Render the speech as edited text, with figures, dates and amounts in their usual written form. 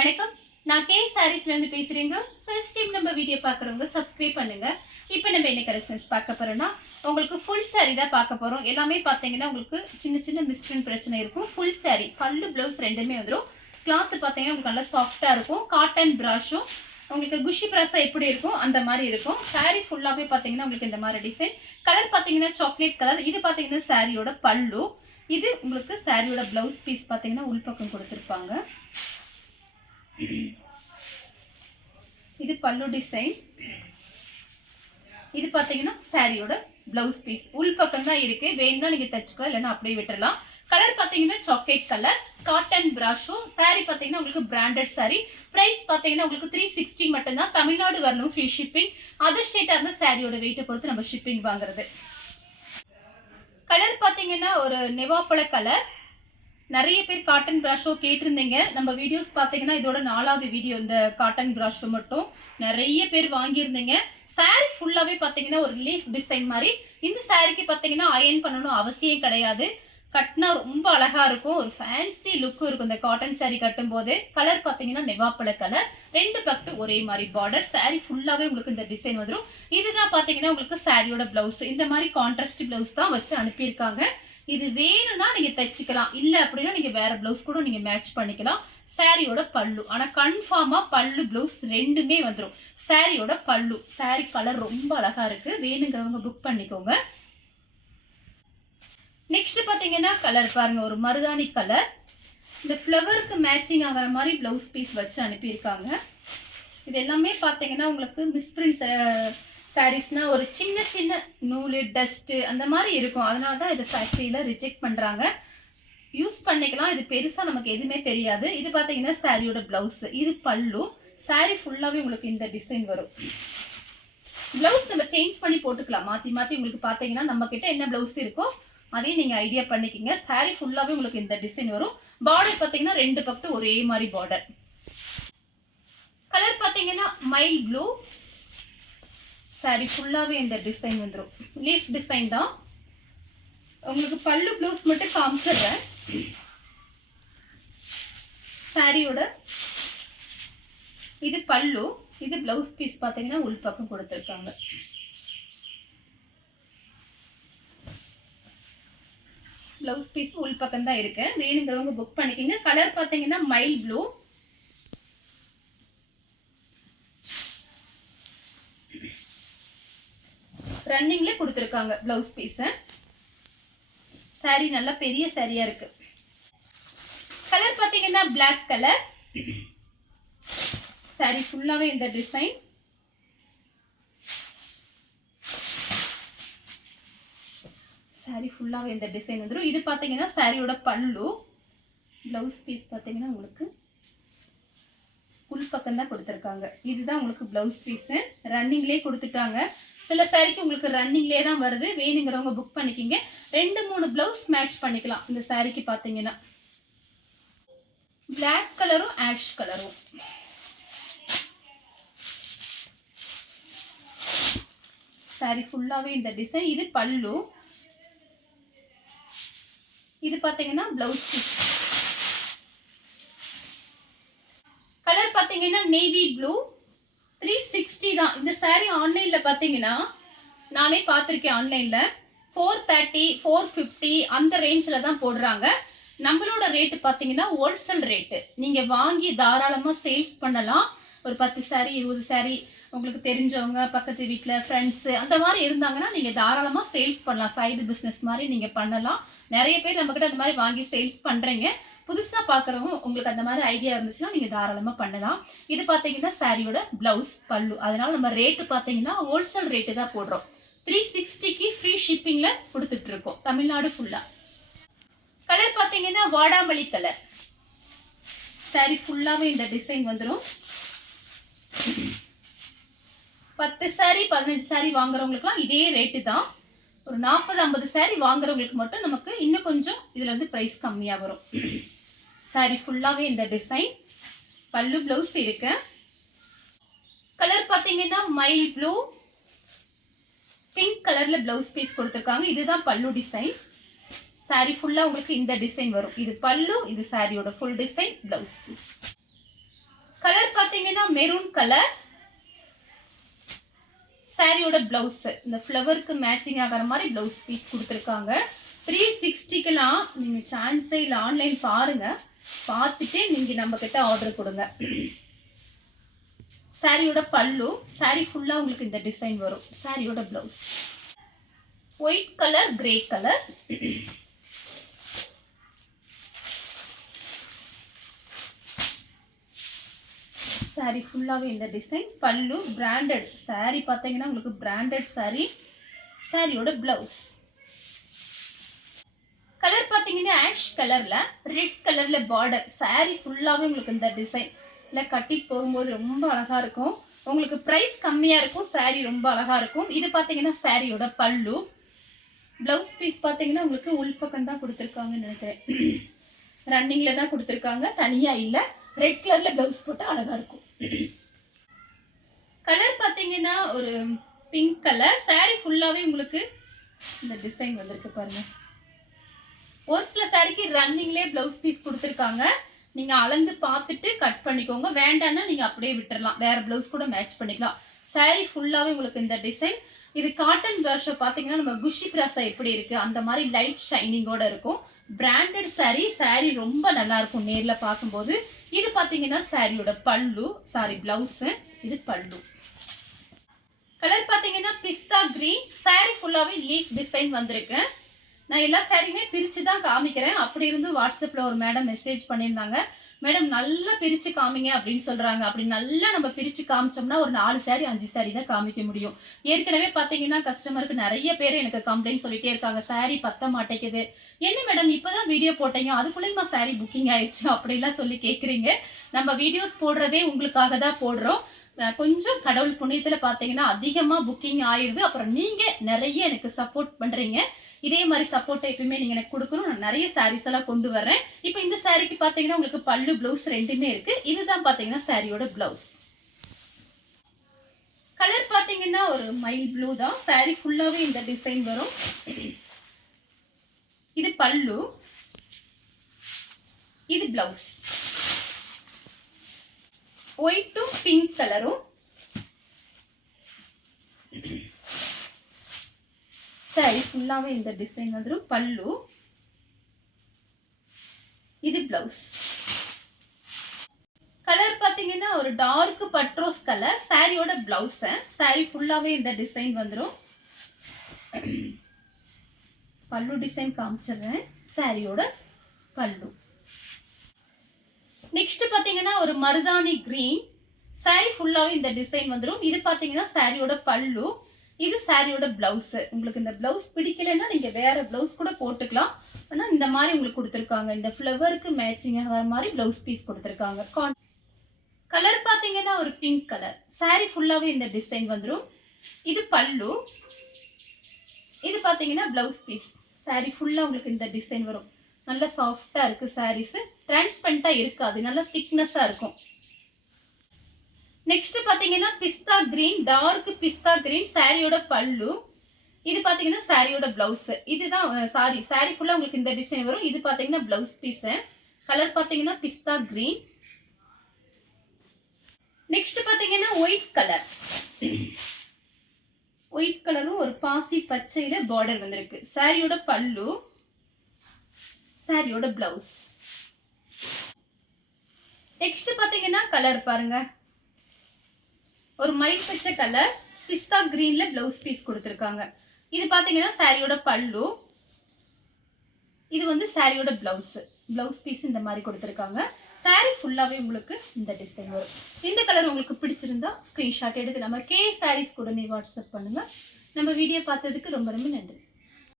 வணக்கம். நான் கே சாரீஸ்ல இருந்து பேசுறேங்க. ஃபர்ஸ்ட் டைம் நம்ம வீடியோ பார்க்குறவங்க சப்ஸ்கிரைப் பண்ணுங்க. இப்போ நம்ம என்ன கலெக்ஷன்ஸ் பார்க்க போறோம்னா, உங்களுக்கு ஃபுல் சாரி தான் பார்க்க போறோம். எல்லாமே பார்த்தீங்கன்னா உங்களுக்கு சின்ன சின்ன மிஸ்பிரிண்ட் பிரச்சனை இருக்கும். ஃபுல் சாரி பல்லு ப்ளவுஸ் ரெண்டுமே வந்துடும். கிளாத் பார்த்தீங்கன்னா உங்களுக்கு நல்லா சாஃப்டாக இருக்கும். காட்டன் ப்ராஷும் உங்களுக்கு குஷி ப்ராஸா எப்படி இருக்கும் அந்த மாதிரி இருக்கும். சாரி ஃபுல்லாகவே பார்த்தீங்கன்னா உங்களுக்கு இந்த மாதிரி டிசைன். கலர் பார்த்தீங்கன்னா சாக்லேட் கலர். இது பார்த்தீங்கன்னா சாரியோட பல்லு. இது உங்களுக்கு சாரியோட ப்ளவுஸ் பீஸ் பார்த்தீங்கன்னா உள்பக்கம் கொடுத்துருப்பாங்க. இது பல்லு டிசைன். இது பாத்தீங்கன்னா சாரியோட பிளவுஸ் பீஸ் உள் பக்கம் தான் இருக்கு. வேணும்னா நீங்க தச்சுக்கலாம், இல்லைன்னா அப்படியே விட்டுறலாம். கலர் பாத்தீங்கன்னா சாக்லேட் கலர், காட்டன் பிராஷோ. சாரி பாத்தீங்கன்னா உங்களுக்கு பிராண்டட் சாரி. பிரைஸ் பாத்தீங்கன்னா உங்களுக்கு 360 மட்டும் தான். தமிழ்நாடு வரணும், ஃப்ரீ ஷிப்பிங். அதர் ஸ்டேட்டா இருந்தா சாரியோட வெயிட்டை பொறுத்து நம்ம ஷிப்பிங் வாங்குறது. கலர் பாத்தீங்கன்னா ஒரு நெவாப்பழ கலர். நிறைய பேர் காட்டன் ப்ராஷோ கேட்டிருந்தீங்க. நம்ம வீடியோஸ் பார்த்தீங்கன்னா இதோட 4வது வீடியோ இந்த காட்டன் ப்ராஷோ மட்டும் நிறைய பேர் வாங்கியிருந்தீங்க. சாரி ஃபுல்லாகவே பார்த்தீங்கன்னா ஒரு லீஃப் டிசைன் மாதிரி. இந்த சாரிக்கு பார்த்தீங்கன்னா அயன் பண்ணணும் அவசியம் கிடையாது. கட்டினா ரொம்ப அழகா இருக்கும். ஒரு ஃபேன்சி லுக்கும் இருக்கும் இந்த காட்டன் சாரி கட்டும் போது. கலர் பார்த்தீங்கன்னா நெவாப்பழ கலர். ரெண்டு பக்கம் ஒரே மாதிரி பார்டர். சாரி ஃபுல்லாகவே உங்களுக்கு இந்த டிசைன் வந்துடும். இதுதான் பார்த்தீங்கன்னா உங்களுக்கு சாரியோட பிளவுஸ். இந்த மாதிரி கான்ட்ராஸ்ட் பிளவுஸ் தான் வச்சு அனுப்பியிருக்காங்க. இது வேணும்னா நீங்க தைச்சிக்கலாம், இல்ல அப்படின்னா நீங்க வேற பிளவுஸ் கூட நீங்க மேட்ச் பண்ணிக்கலாம். சாரியோட பல்லு ஆனா கன்ஃபார்மா பல்லு பிளவுஸ் ரெண்டுமே வந்துடும். சாரியோட பல்லு. சாரி கலர் ரொம்ப அழகா இருக்கு. வேணுங்கிறவங்க புக் பண்ணிக்கோங்க. நெக்ஸ்ட் பாத்தீங்கன்னா கலர் பாருங்க, ஒரு மருதாணி கலர். இந்த ஃப்ளவருக்கு மேட்சிங் ஆகிற மாதிரி பிளவுஸ் பீஸ் வச்சு அனுப்பியிருக்காங்க. இது எல்லாமே பாத்தீங்கன்னா உங்களுக்கு மிஸ்பிரிண்ட் சாரீஸ்னா ஒரு சின்ன சின்ன நூலு டஸ்ட்டு அந்த மாதிரி இருக்கும். அதனால தான் இதை ஃபேக்ட்ரியில் ரிஜெக்ட் பண்ணுறாங்க. யூஸ் பண்ணிக்கலாம், இது பெருசாக நமக்கு எதுவுமே தெரியாது. இது பார்த்தீங்கன்னா சாரியோட ப்ளவுஸு. இது பல்லு. சாரி ஃபுல்லாகவே உங்களுக்கு இந்த டிசைன் வரும். ப்ளவுஸ் நம்ம சேஞ்ச் பண்ணி போட்டுக்கலாம், மாற்றி மாற்றி. உங்களுக்கு பார்த்தீங்கன்னா நம்மக்கிட்ட என்ன ப்ளவுஸ் இருக்கோ அதையும் நீங்கள் ஐடியா பண்ணிக்கிங்க. சாரி ஃபுல்லாகவே உங்களுக்கு இந்த டிசைன் வரும். பார்டர் பார்த்தீங்கன்னா ரெண்டு பக்கம் ஒரே மாதிரி பார்டர். கலர் பார்த்தீங்கன்னா மைல் ப்ளூ. சாரி ஃபுல்லாகவே இந்த டிசைன் வந்துடும். லீஃப் டிசைன் தான். உங்களுக்கு பல்லு ப்ளவுஸ் மட்டும் காமிச்சிடுறேன். சாரியோட இது பல்லு. இது பிளவுஸ் பீஸ் பார்த்தீங்கன்னா உள் பக்கம் கொடுத்துருக்காங்க. பிளவுஸ் பீஸ் உள் பக்கம் தான் இருக்கு. வேணுங்கிறவங்க புக் பண்ணிக்கோங்க. கலர் பார்த்தீங்கன்னா மைல் ப்ளூ. ரன்னிங்ல கொடுத்துருக்காங்க பிளவுஸ் பீஸ். சாரி நல்லா பெரிய சாரியா இருக்கு. கலர் பாத்தீங்கன்னா பிளாக் கலர். சாரி ஃபுல்லாவே இந்த டிசைன். சாரி ஃபுல்லாவே இந்த டிசைன் வந்துடும். இது பாத்தீங்கன்னா சாரியோட பல்லு. பிளவுஸ் பீஸ் பாத்தீங்கன்னா உங்களுக்கு உள் பக்கம் தான் கொடுத்துருக்காங்க. இதுதான் உங்களுக்கு பிளவுஸ் பீஸ். ரன்னிங்லேயே கொடுத்துட்டாங்க. சில சாரிக்கு உங்களுக்கு ரன்னிங்லேயே தான் வருது. வேணுங்கிறவங்க புக் பண்ணிக்கிங்க. 2-3 பிளவுஸ் மேட்ச் பண்ணிக்கலாம். இந்த சாரிக்கு பார்த்தீங்கன்னா பிளாக் கலரும் ஆஷ் கலரும். சாரி ஃபுல்லாவே இந்த டிசைன். இது பல்லு. இது பார்த்தீங்கன்னா பிளவுஸ் பீஸ். கலர் பார்த்தீங்கன்னா நேவி ப்ளூ. 360 தான். இந்த சாரி ஆன்லைன்ல பார்த்தீங்கன்னா நானே பார்த்துருக்கேன். ஆன்லைன்ல 430 450 அந்த ரேஞ்சில் தான் போடுறாங்க. நம்மளோட ரேட்டு பார்த்தீங்கன்னா ஹோல்சேல் ரேட்டு. நீங்கள் வாங்கி தாராளமாக சேல்ஸ் பண்ணலாம். ஒரு 10 சாரி 20 சாரி உங்களுக்கு தெரிஞ்சவங்க பக்கத்து வீட்டில் ஃப்ரெண்ட்ஸு அந்த மாதிரி இருந்தாங்கன்னா நீங்கள் தாராளமாக சேல்ஸ் பண்ணலாம். சைடு பிஸ்னஸ் மாதிரி நீங்கள் பண்ணலாம். நிறைய பேர் நம்மக்கிட்ட அந்த மாதிரி வாங்கி சேல்ஸ் பண்ணுறீங்க. புதுசாக பார்க்குறவங்க உங்களுக்கு அந்த மாதிரி ஐடியா இருந்துச்சுன்னா நீங்கள் தாராளமாக பண்ணலாம். இது பார்த்தீங்கன்னா சாரியோட ப்ளவுஸ் பல்லு. அதனால் நம்ம ரேட்டு பார்த்தீங்கன்னா ஹோல்சேல் ரேட்டு தான் போடுறோம். 360க்கு ஃப்ரீ ஷிப்பிங்கில் கொடுத்துட்ருக்கோம் தமிழ்நாடு ஃபுல்லாக. கலர் பார்த்தீங்கன்னா வாடாமல்லி கலர். சாரி ஃபுல்லாகவே இந்த டிசைன் வந்துடும். 10 சாரி 15 சாரி வாங்குறவங்களுக்குலாம் இதே ரேட்டு தான். ஒரு 40-50 சாரி வாங்குறவங்களுக்கு மட்டும் நமக்கு இன்னும் கொஞ்சம் இதில் வந்து ப்ரைஸ் கம்மியாக வரும். சாரி ஃபுல்லாகவே இந்த டிசைன். பல்லு ப்ளவுஸ் இருக்கு. கலர் பார்த்தீங்கன்னா மைல் ப்ளூ. பிங்க் கலரில் ப்ளவுஸ் பீஸ் கொடுத்துருக்காங்க. இதுதான் பல்லு டிசைன். சாரி ஃபுல்லாக உங்களுக்கு இந்த டிசைன் வரும். இது பல்லு, இது சாரியோட full design, blouse piece. Colour பார்த்தீங்கன்னா மெரூன் கலர். சாரியோட பிளவுஸ் இந்த ஃப்ளவருக்கு மேட்சிங் ஆகிற மாதிரி பிளவுஸ் பீஸ் கொடுத்துருக்காங்க. 360க்கெல்லாம் நீங்கள் சான்ஸே இல்லை, ஆன்லைன் பாருங்கள், பார்த்துட்டு நீங்கள் நம்மக்கிட்ட ஆர்டர் கொடுங்க. சாரியோட பல்லு, சாரி ஃபுல்லாக உங்களுக்கு இந்த டிசைன் வரும். சாரியோட blouse white colour, grey colour. Sorry ஃபுல்லாகவே இந்த டிசைன். பல்லு பிராண்டட் சாரி பார்த்தீங்கன்னா உங்களுக்கு பிராண்டட் சாரி. சாரியோட பிளவுஸ் கலர் பார்த்தீங்கன்னா ஆஷ் கலரில் ரெட் கலரில் பார்டர். சாரி ஃபுல்லாகவே உங்களுக்கு இந்த டிசைன் இல்லை கட்டிட்டு போகும்போது ரொம்ப அழகாக இருக்கும். உங்களுக்கு ப்ரைஸ் கம்மியாக இருக்கும், சாரி ரொம்ப அழகாக இருக்கும். இது பார்த்தீங்கன்னா சாரியோட பல்லு. ப்ளவுஸ் பீஸ் பார்த்தீங்கன்னா உங்களுக்கு உள்பக்கம் தான் கொடுத்துருக்காங்கன்னு நினைக்கிறேன். ரன்னிங்கில் தான் கொடுத்துருக்காங்க, தனியாக இல்லை. ரெட் கலரில் ப்ளவுஸ் போட்டால் அழகாக இருக்கும். கலர் பார்த்தீங்கன்னா ஒரு பிங்க் கலர். சாரி ஃபுல்லாகவே உங்களுக்கு இந்த டிசைன் வந்திருக்கு பாருங்கள். ஒரு சில சாரிக்கு ரன்னிங்லேயே ப்ளவுஸ் பீஸ் கொடுத்துருக்காங்க. நீங்கள் அளந்து பார்த்துட்டு கட் பண்ணிக்கோங்க. வேண்டான்னா நீங்கள் அப்படியே விட்டுறலாம், வேறு ப்ளவுஸ் கூட மேட்ச் பண்ணிக்கலாம். சாரி ஃபுல்லாகவே உங்களுக்கு இந்த டிசைன். இது காட்டன் ப்ராஷோ பார்த்தீங்கன்னா நம்ம குஷி பிராஸா எப்படி இருக்குது அந்த மாதிரி லைட் ஷைனிங்கோடு இருக்கும். Branded sorry. சாரி ரொம்ப நல்லாயிருக்கும் நேரில் பார்க்கும்போது. இது பார்த்தீங்கன்னா சாரியோட பல்லு, சாரி ப்ளவுஸு. இது பல்லு. கலர் பார்த்தீங்கன்னா பிஸ்தா கிரீன். சாரி ஃபுல்லாகவே லீஃப் டிசைன் வந்திருக்கு. நான் எல்லா சாரியுமே பிரித்து தான் காமிக்கிறேன். அப்படி இருந்து வாட்ஸ்அப்பில் ஒரு மேடம் மெசேஜ் பண்ணியிருந்தாங்க, மேடம் நல்லா பிரித்து காமிங்க அப்படின்னு சொல்கிறாங்க. அப்படி நல்லா நம்ம பிரித்து காமிச்சோம்னா ஒரு 4 சாரி 5 சாரி தான் காமிக்க முடியும். ஏற்கனவே பார்த்தீங்கன்னா கஸ்டமருக்கு நிறைய பேர் எனக்கு கம்ப்ளைண்ட் சொல்லிகிட்டே இருக்காங்க, சாரி பத்த மாட்டேங்குது. என்ன மேடம் இப்போ தான் வீடியோ போட்டீங்க, அதுக்குள்ளேயுமா சாரி புக்கிங் ஆயிடுச்சு அப்படிலாம் சொல்லி கேட்குறீங்க. நம்ம வீடியோஸ் போடுறதே உங்களுக்காக தான் போடுறோம். கொஞ்சம் கடவுள் புண்ணியத்தில் பார்த்தீங்கன்னா அதிகமாக புக்கிங் ஆயிடுது. அப்புறம் நீங்கள் நிறைய எனக்கு சப்போர்ட் பண்ணுறீங்க. இதே மாதிரி சப்போர்ட்டை எப்பயுமே நீங்கள் எனக்கு கொடுக்கணும். நான் நிறைய சாரீஸ் எல்லாம் கொண்டு வர்றேன். இப்போ இந்த சாரிக்கு பார்த்தீங்கன்னா உங்களுக்கு பல்லு ப்ளவுஸ் ரெண்டுமே இருக்கு. இதுதான் பார்த்தீங்கன்னா சாரியோட ப்ளவுஸ். கலர் பார்த்தீங்கன்னா ஒரு மைல் ப்ளூ தான். சாரி ஃபுல்லாகவே இந்த டிசைன் வரும். இது பல்லு, இது ப்ளவுஸ். ஒயிட்டும் பிங்க் கலரும். சாரி ஃபுல்லாகவே இந்த டிசைன் வந்துடும். பல்லு, இது பிளவுஸ். கலர் பார்த்தீங்கன்னா ஒரு டார்க் பட்ரோஸ் கலர். சாரியோட பிளவுஸ். சாரி ஃபுல்லாகவே இந்த டிசைன் வந்துடும். பல்லு டிசைன் காமிச்சிடுறேன். சாரியோட பல்லு. நெக்ஸ்ட் பார்த்தீங்கன்னா ஒரு மருதாணி கிரீன். சாரி ஃபுல்லாகவே இந்த டிசைன் வந்துடும். இது பார்த்தீங்கன்னா சாரியோட பல்லு, இது சாரியோட பிளவுஸ். உங்களுக்கு இந்த பிளவுஸ் பிடிக்கலைன்னா நீங்கள் வேற பிளவுஸ் கூட போட்டுக்கலாம். ஆனால் இந்த மாதிரி உங்களுக்கு கொடுத்துருக்காங்க, இந்த ஃப்ளவருக்கு மேட்சிங் ஆகிற மாதிரி பிளவுஸ் பீஸ் கொடுத்துருக்காங்க. கலர் பார்த்தீங்கன்னா ஒரு பிங்க் கலர். சாரி ஃபுல்லாகவே இந்த டிசைன் வந்துடும். இது பல்லு, இது பார்த்தீங்கன்னா பிளவுஸ் பீஸ். சாரி ஃபுல்லாக உங்களுக்கு இந்த டிசைன் வரும். நல்ல சாஃப்டாக இருக்குது சாரீஸு, டிரான்ஸ்பரண்ட்டாக இருக்காது, நல்லா திக்னஸாக இருக்கும். நெக்ஸ்ட் பார்த்தீங்கன்னா பிஸ்தா கிரீன், டார்க் பிஸ்தா கிரீன். சாரியோட பல்லு, இது பார்த்தீங்கன்னா சாரியோட பிளவுஸ். இதுதான் சாரி ஃபுல்லாக உங்களுக்கு இந்த டிசைன் வரும். இது பார்த்தீங்கன்னா பிளவுஸ் பீஸு. கலர் பார்த்தீங்கன்னா பிஸ்தா கிரீன். நெக்ஸ்ட் பார்த்தீங்கன்னா ஒயிட் கலர். ஒயிட் கலரும் ஒரு பாசி பச்சையில் பார்டர் வந்திருக்கு. சாரியோட பல்லு, சாரியோட பிளவுஸ். நெக்ஸ்ட் பார்த்தீங்கன்னா கலர் பாருங்க, ஒரு மயில் பச்சை கலர், பிஸ்தா கிரீன்ல பிளவுஸ் பீஸ் கொடுத்துருக்காங்க. இது பார்த்தீங்கன்னா சாரியோட பல்லு, இது வந்து சாரியோட பிளவுஸ். பிளவுஸ் பீஸ் இந்த மாதிரி கொடுத்துருக்காங்க. சாரி ஃபுல்லாகவே உங்களுக்கு இந்த டிசைன் வரும். இந்த கலர் உங்களுக்கு பிடிச்சிருந்தா ஸ்க்ரீன்ஷாட் எடுத்து நம்ம கே சாரீஸ் கூட நீ வாட்ஸ்அப் பண்ணுங்க. நம்ம வீடியோ பார்த்ததுக்கு ரொம்ப ரொம்ப நன்றி.